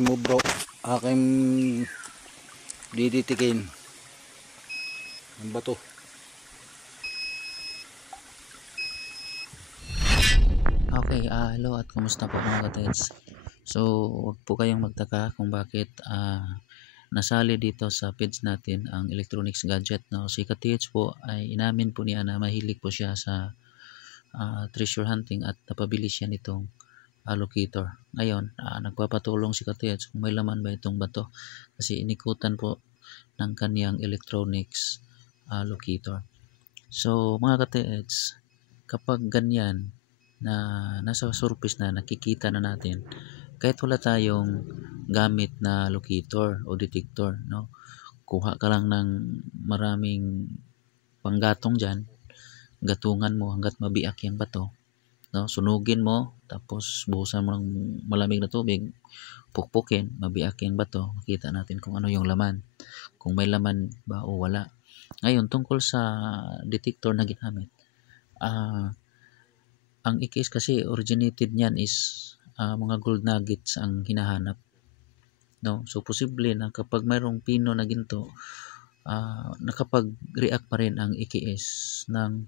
Mo bro, aking diditikin ang bato. Okay, hello at kumusta po mga katets. So, wag po kayong magtaka kung bakit nasali dito sa page natin ang electronics gadget. No? Si Katets po ay inamin po niya na mahilig po siya sa treasure hunting at napabili siya nitong locator. Ngayon, nagpapatulong si Katets kung may laman ba itong bato kasi inikutan po ng kaniyang electronics locator. So, mga Katets, kapag ganyan na nasa surface na nakikita na natin kahit wala tayong gamit na locator o detector, no, kuha ka lang ng maraming panggatong dyan, gatungan mo hanggat mabiak yung bato, no, sunugin mo tapos buhusan mo ng malamig na tubig, pukpukin, mabiak yung bato, makita natin kung ano yung laman, kung may laman ba o wala. Ngayon, tungkol sa detector na ginamit, ang IKS kasi originated niyan is mga gold nuggets ang hinahanap, no? So posible na kapag mayroong pino na ginto, nakapag-react pa rin ang IKS ng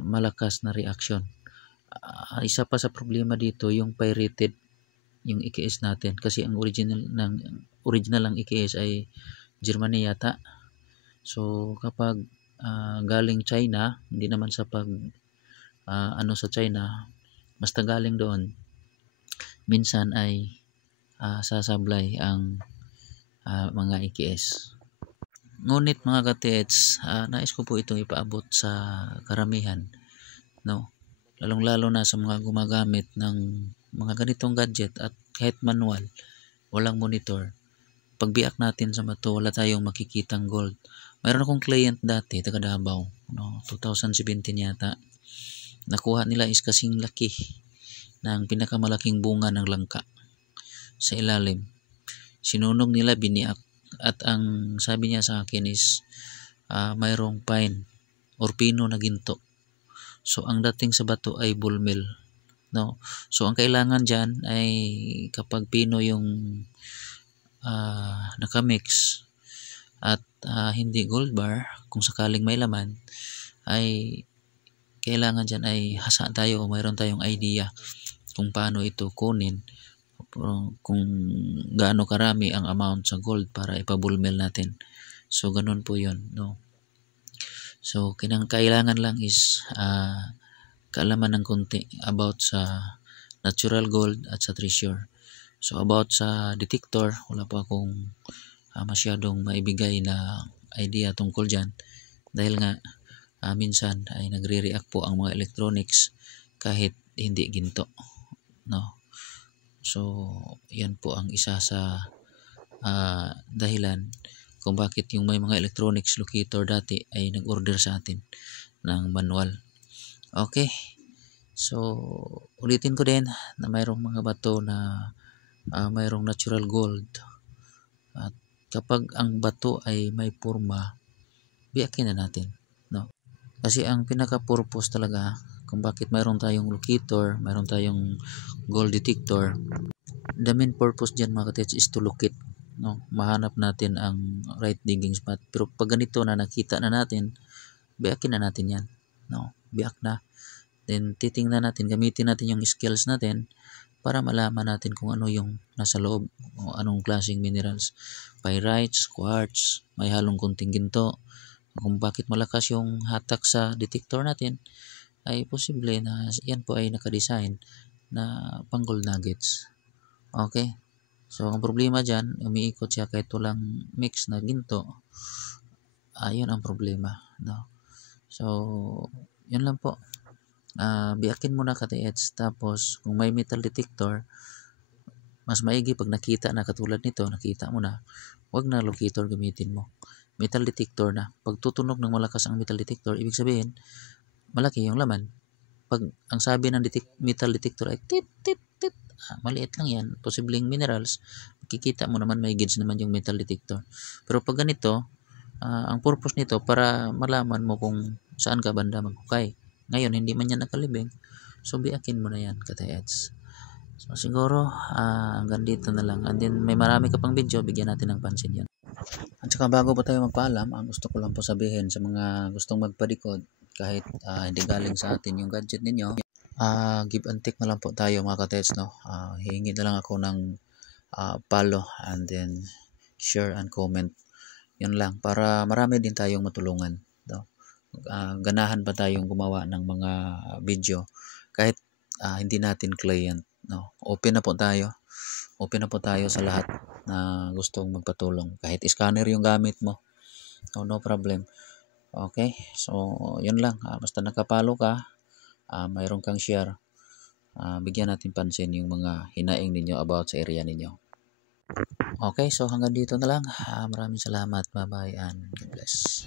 malakas na reaction. Isa pa sa problema dito yung pirated yung IKS natin kasi ang original ng IKS ay Germany yata. So kapag galing China, hindi naman sa sa China, basta galing doon, minsan ay sasablay ang mga IKS. Ngunit mga katets, nais ko po itong ipaabot sa karamihan, no? Lalong-lalo na sa mga gumagamit ng mga ganitong gadget at kahit manual, walang monitor. Pagbiak natin sa bato, wala tayong makikitang gold. Mayroon akong client dati, taga Davao, no? 2017 yata. Nakuha nila is kasing laki ng pinakamalaking bunga ng langka sa ilalim. Sinunog nila, biniak, at ang sabi niya sa akin is mayroong pine or pino na ginto. So ang dating sa bato ay bullmel, no? So ang kailangan diyan ay kapag pino yung nakamix at hindi gold bar, kung sakaling may laman, ay kailangan dyan ay hasa tayo o mayroon tayong idea kung paano ito kunin, kung gaano karami ang amount sa gold para ipabulmel natin. So ganun po yun, no? So kailangan lang is kaalaman ng konti about sa natural gold at sa treasure. So about sa detector, wala pa akong masyadong maibigay na idea tungkol dyan dahil nga minsan ay nagre-react po ang mga electronics kahit hindi ginto, no? So yan po ang isa sa dahilan kung bakit yung may mga electronics locator dati ay nag-order sa atin ng manual. Okay, so ulitin ko din na mayroong mga bato na mayroong natural gold, at kapag ang bato ay may porma, biyakin na natin, no? Kasi ang pinaka-purpose talaga kung bakit mayroon tayong locator, mayroon tayong gold detector, the main purpose dyan mga katits is to locate, no? Mahanap natin ang right digging spot. Pero pag ganito na nakita na natin, biyakin na natin yan, no? Biyak na. Then titingnan natin, gamitin natin yung skills natin para malaman natin kung ano yung nasa loob o anong klaseng minerals. Pyrites, quartz, may halong kunting ginto. Kung bakit malakas yung hatak sa detector natin, ay posible na yan po ay nakadesign na pang gold nuggets. Okay? So ang problema dyan, umiikot siya kahit walang mix na ginto. Yun ang problema, no? So yun lang po. Biyakin mo na katits, tapos kung may metal detector, mas maigi pag nakita na katulad nito, nakita mo na, wag na locator gamitin mo, metal detector na. Pag tutunog ng malakas ang metal detector, ibig sabihin malaki yung laman. Pag ang sabi ng metal detector ay tit tit tit, maliit lang yan, posibleng minerals, makikita mo naman may gauge naman yung metal detector. Pero pag ganito, ang purpose nito para malaman mo kung saan ka banda maghukay. Ngayon, hindi man yan nakalibing, so biyakin mo na yan, katayats. So siguro hanggang dito na lang. And then may marami ka pang video, bigyan natin ng pansin yan. At saka bago pa tayo magpaalam, ang gusto ko lang po sabihin sa mga gustong magpadikod kahit hindi galing sa atin yung gadget ninyo, give and take na lang po tayo mga katets, no? Hihingi na lang ako ng follow and then share and comment. Yun lang para marami din tayong matulungan, no? Ganahan pa tayong gumawa ng mga video kahit hindi natin client, no? Open na po tayo sa lahat na gustong magpatulong kahit scanner yung gamit mo, no problem. Okay, so yun lang, basta nakapalo ka, mayroon kang share, bigyan natin pansin yung mga hinaing ninyo about sa area ninyo. Okay, so hanggang dito na lang. Maraming salamat, bye bye and God bless.